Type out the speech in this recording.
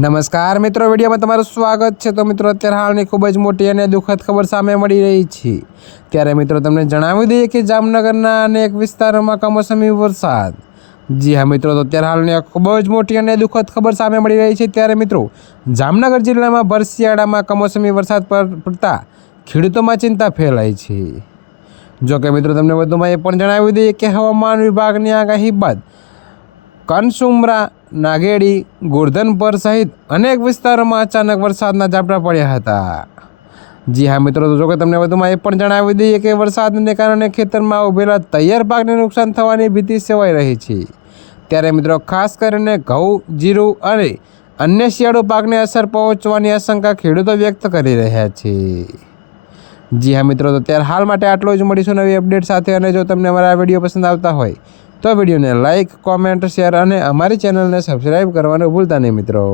નમસ્કાર મિત્રો, વિડીયોમાં તમારું સ્વાગત છે। તો મિત્રો, અત્યારે હાલની ખૂબ જ મોટી અને દુઃખદ ખબર સામે મળી રહી છે। ત્યારે મિત્રો તમને જણાવી દઈએ કે જામનગરના અનેક વિસ્તારોમાં કમોસમી વરસાદ। જી હા મિત્રો, તો અત્યારે હાલની ખૂબ જ મોટી અને દુઃખદ ખબર સામે મળી રહી છે। ત્યારે મિત્રો, જામનગર જિલ્લામાં ભર શિયાળામાં કમોસમી વરસાદ પડતા ખેડૂતોમાં ચિંતા ફેલાઈ છે। જો કે મિત્રો, તમને વધુમાં એ પણ જણાવી દઈએ કે હવામાન વિભાગની આગાહી બાદ કનસુમરા, નાગેડી, ગોરધનપર સહિત અનેક વિસ્તારોમાં અચાનક વરસાદના ઝાપટા પડ્યા હતા। જી હા મિત્રો, તો જો કે તમને વધુમાં એ પણ જણાવી દઈએ કે વરસાદને કારણે ખેતરમાં ઉભેલા તૈયાર પાકને નુકસાન થવાની ભીતિ સેવાઈ રહી છે। ત્યારે મિત્રો, ખાસ કરીને ઘઉં, જીરું અને અન્ય શિયાળુ પાકને અસર પહોંચવાની આશંકા ખેડૂતો વ્યક્ત કરી રહ્યા છે। જી હા મિત્રો, તો ત્યારે હાલ માટે આટલું જ। મળીશું નવી અપડેટ સાથે। અને જો તમને અમારા વિડીયો પસંદ આવતા હોય તો વિડીયોને લાઇક, કોમેન્ટ, શેર અને અમારી ચેનલને સબસ્ક્રાઈબ કરવાનું ભૂલતા નહીં મિત્રો।